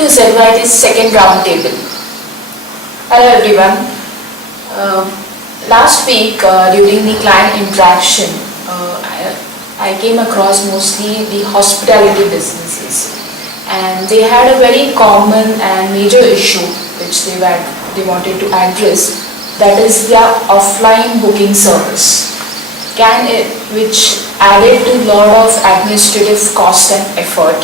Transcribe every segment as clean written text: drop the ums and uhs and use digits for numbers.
to ZYT's second roundtable. Hello everyone. Last week during the client interaction, I came across mostly the hospitality businesses, and they had a very common and major issue which they wanted to address, that is their offline booking service, which added to a lot of administrative cost and effort.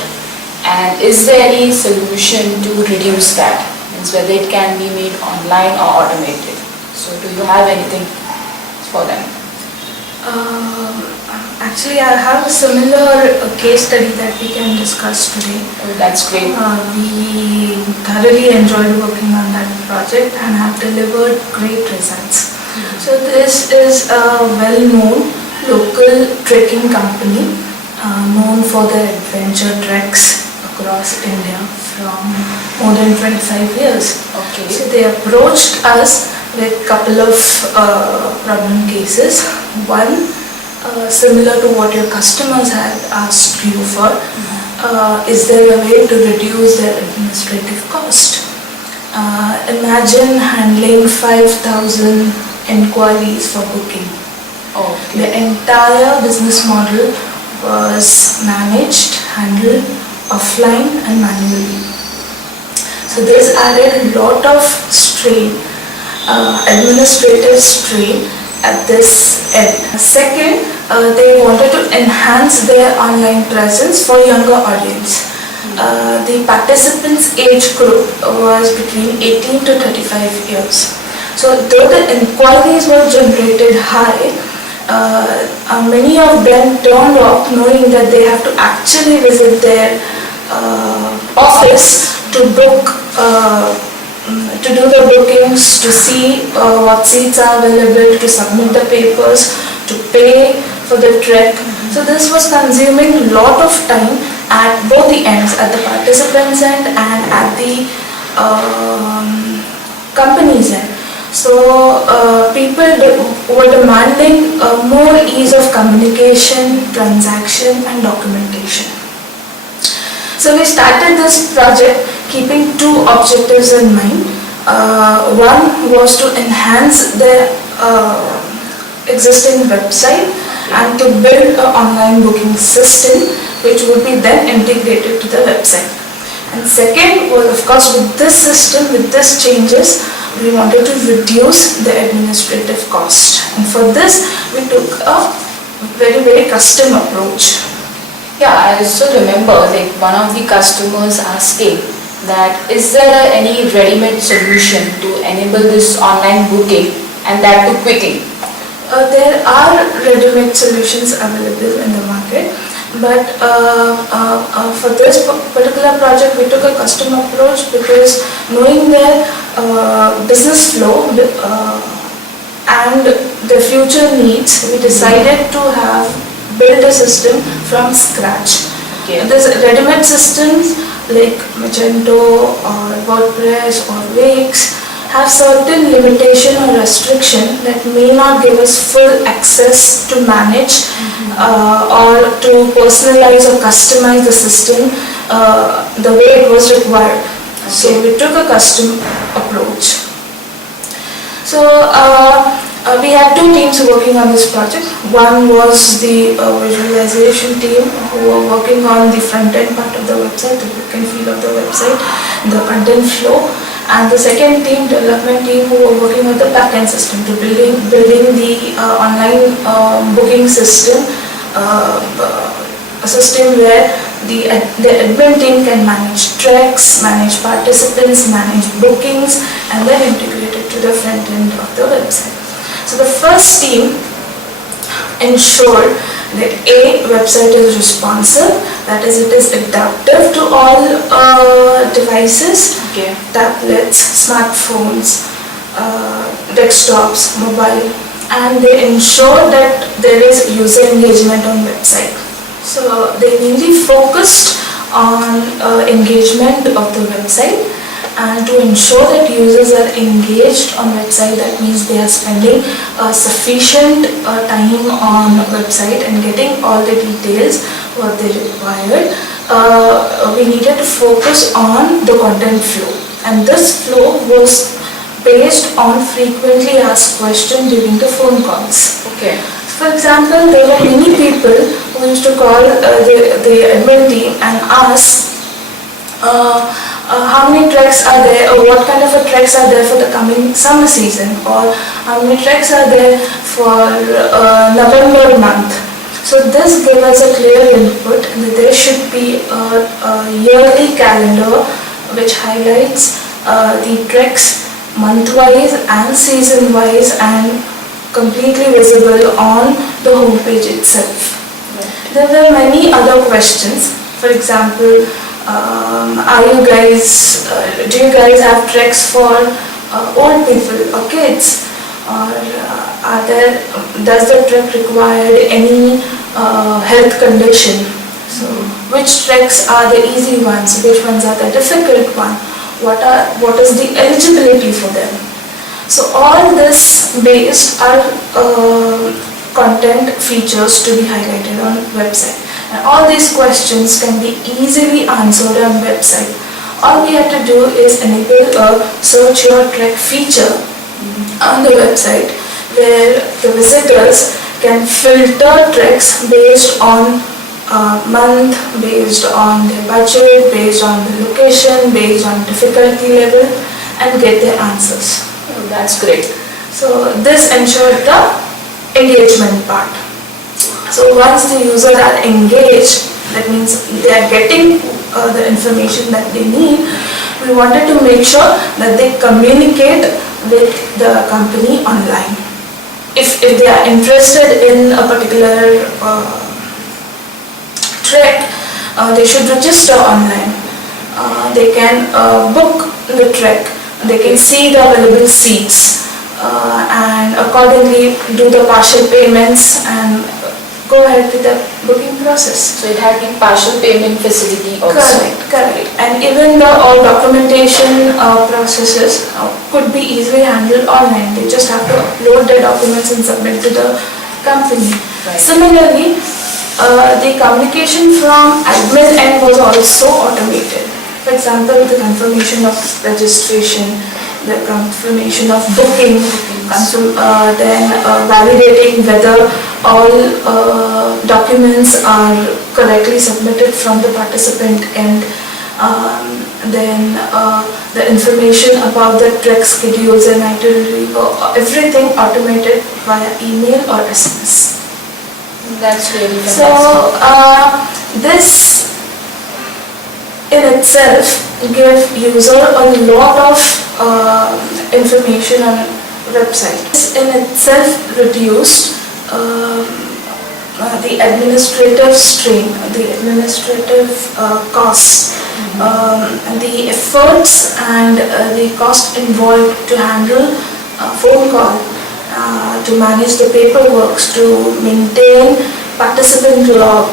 And is there any solution to reduce that? Means whether it can be made online or automated. So do you have anything for them? Actually, I have a similar case study that we can discuss today. Oh, that's great. We thoroughly enjoyed working on that project and have delivered great results. So this is a well-known local trekking company known for their adventure treks across India from more than 25 years. Okay. So they approached us with a couple of problem cases. One, similar to what your customers had asked you for, is there a way to reduce their administrative cost? Imagine handling 5,000 inquiries for booking. Okay. The entire business model was managed, handled offline and manually. So this added a lot of strain, administrative strain at this end. Second, they wanted to enhance their online presence for younger audience. The participants' age group was between 18 to 35 years. So though the inquiries were generated high, many of them turned off knowing that they have to actually visit their office to book, to do the bookings, to see what seats are available, to submit the papers, to pay for the trek. So this was consuming a lot of time at both the ends, at the participants' end and at the company's end. So people were demanding more ease of communication, transaction and documentation. So we started this project keeping two objectives in mind. One was to enhance their existing website and to build an online booking system which would be then integrated to the website. And second was, of course, with this system, with these changes, we wanted to reduce the administrative cost. And for this, we took a very, very custom approach. Yeah, I also remember one of the customers asking that is there any ready-made solution to enable this online booking, and that too quickly? There are ready-made solutions available in the market, but for this particular project we took a custom approach because knowing their business flow and the future needs, we decided to build a system from scratch. Okay. These ready-made systems like Magento or WordPress or Wix have certain limitation or restriction that may not give us full access to manage or to personalize or customize the system the way it was required. Okay. So we took a custom approach. So we had two teams working on this project. One was the visualization team who were working on the front-end part of the website, the look and feel of the website, the content flow. And the second team, development team, who were working on the back-end system, to building the online booking system, a system where the admin team can manage treks, manage participants, manage bookings, and then integrate it to the front end of the website. So the first team ensured that website is responsive, that is, it is adaptive to all devices, okay, tablets, smartphones, desktops, mobile, and they ensure that there is user engagement on website. So they mainly focused on engagement of the website, and to ensure that users are engaged on website, that means they are spending sufficient time on website and getting all the details what they required. we needed to focus on the content flow, and this flow was based on frequently asked questions during the phone calls. Okay. For example, there were many people who used to call the admin team and ask how many treks are there, or what kind of a treks are there for the coming summer season, or how many treks are there for November month. So this gave us a clear input that there should be a yearly calendar which highlights the treks month-wise and season-wise and completely visible on the homepage itself. Right. There were many other questions. For example, do you guys have treks for old people or kids? Or does the trek require any health condition? So, which treks are the easy ones? Which ones are the difficult ones? What is the eligibility for them? So all this based our content features to be highlighted on website. And all these questions can be easily answered on website. All we have to do is enable a search your trek feature on the website, where the visitors can filter treks based on month, based on their budget, based on the location, based on difficulty level, and get their answers. Oh, that's great. So this ensured the engagement part. So once the users are engaged, that means they are getting the information that they need, we wanted to make sure that they communicate with the company online. If they are interested in a particular trek, they should register online. They can book the trek, they can see the available seats, and accordingly do the partial payments and go ahead with the booking process. So it had the partial payment facility also. Correct. And even the all documentation processes could be easily handled online. They just have to upload their documents and submit to the company. Right. Similarly, the communication from admin end was also automated. For example, the confirmation of registration, the confirmation of booking, then validating whether all documents are correctly submitted from the participant end, then the information about the trek schedules and itinerary, everything automated via email or SMS. That's really fantastic. So this in itself give user a lot of information on website. This in itself reduced the administrative strain, the administrative costs, the efforts and the cost involved to handle a phone call, to manage the paperwork, to maintain participant log,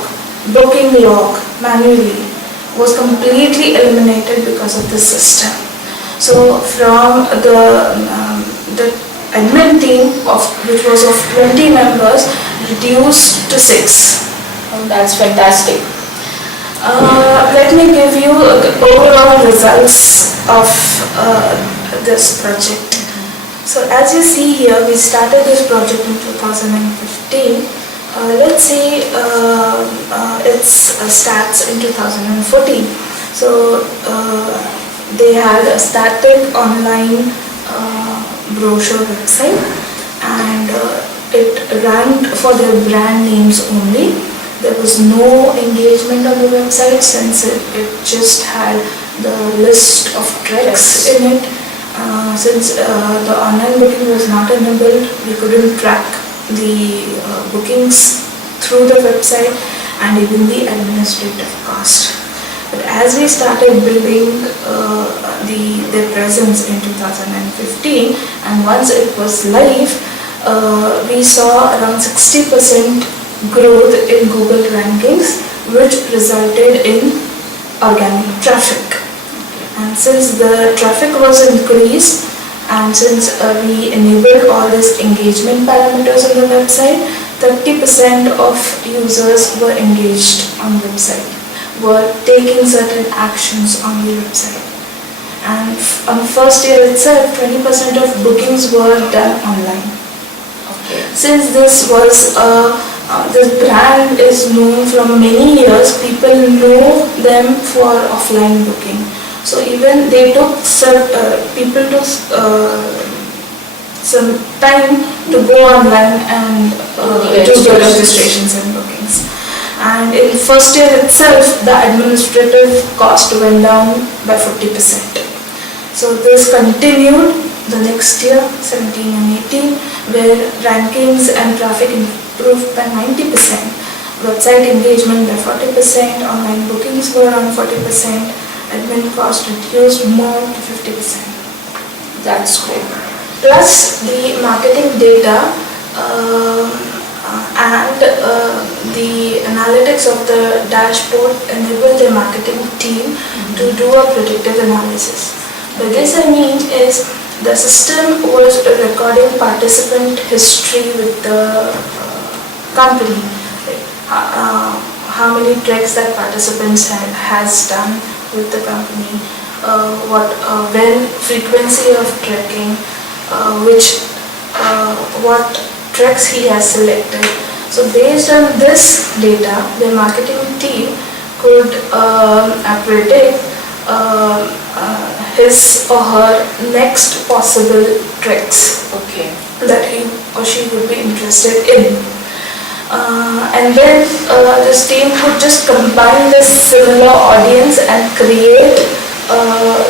booking log manually, was completely eliminated because of this system. So from the admin team which was of 20 members reduced to 6. Oh, that's fantastic. Let me give you the overall results of this project. So as you see here, we started this project in 2015. Let's see its stats in 2014. So they had a static online brochure website, and it ranked for their brand names only. There was no engagement on the website since it just had the list of treks in it. Since the online booking was not enabled, we couldn't track the bookings through the website and even the administrative cost. But as we started building their presence in 2015, and once it was live, we saw around 60% growth in Google rankings, which resulted in organic traffic. And since the traffic was increased, and since we enabled all these engagement parameters on the website, 30% of users were engaged on the website, were taking certain actions on the website. And on first year itself, 20% of bookings were done online. Okay. Since this this brand is known from many years, people know them for offline booking. So even they took people took some time to go online and do the registrations and bookings. And in first year itself, the administrative cost went down by 40%. So this continued the next year, 17 and 18, where rankings and traffic improved by 90%, website engagement by 40%, online bookings were around 40%, admin cost reduced more to 50%. That's great. Plus the marketing data and the analytics of the dashboard enable the marketing team to do a predictive analysis. By this I mean is the system was recording participant history with the company, like how many treks that participants has done with the company, when frequency of trekking, what treks he has selected. So based on this data, the marketing team could predict his or her next possible treks that he or she would be interested in. And then this team could just combine this similar audience and create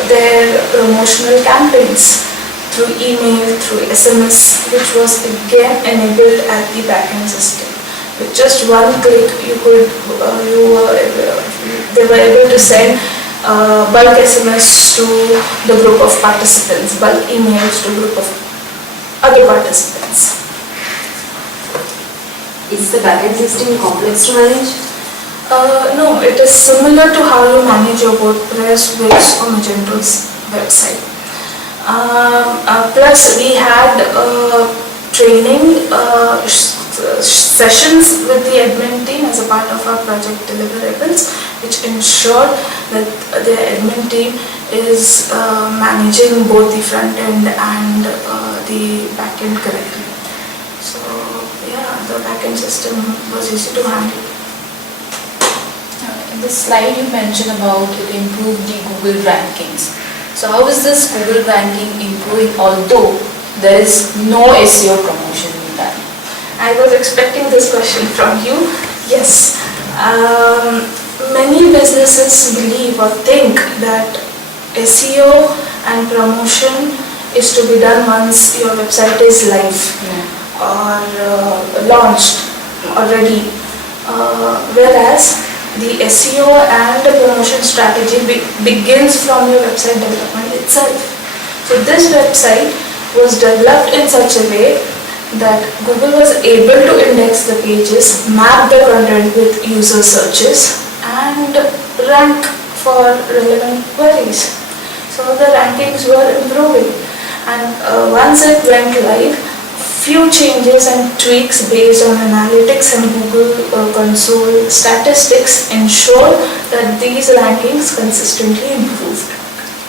their promotional campaigns through email, through SMS, which was again enabled at the backend system. With just one click, they were able to send bulk SMS to the group of participants, bulk emails to a group of other participants. Is the backend system complex to manage? No, it is similar to how you manage your WordPress, Wix or Magento's website. Plus we had training sessions with the admin team as a part of our project deliverables, which ensured that the admin team is managing both the front end and the back end correctly. So yeah, the back end system was easy to handle. In the slide you mentioned about it improved the Google rankings. So how is this Google ranking improving, although there is no SEO promotion in that? I was expecting this question from you. Yes. Many businesses believe or think that SEO and promotion is to be done once your website is live or launched already. Whereas the SEO and the promotion strategy begins from your website development itself. So this website was developed in such a way that Google was able to index the pages, map the content with user searches and rank for relevant queries. So the rankings were improving, and once it went live, few changes and tweaks based on analytics and Google console statistics ensure that these rankings consistently improved.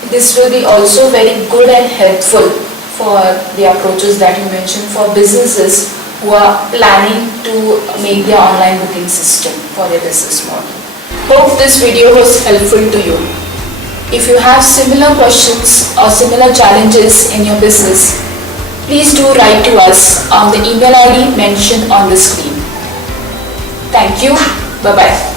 This will be also very good and helpful for the approaches that you mentioned for businesses who are planning to make their online booking system for their business model. Hope this video was helpful to you. If you have similar questions or similar challenges in your business, please do write to us on the email ID mentioned on the screen. Thank you. Bye-bye.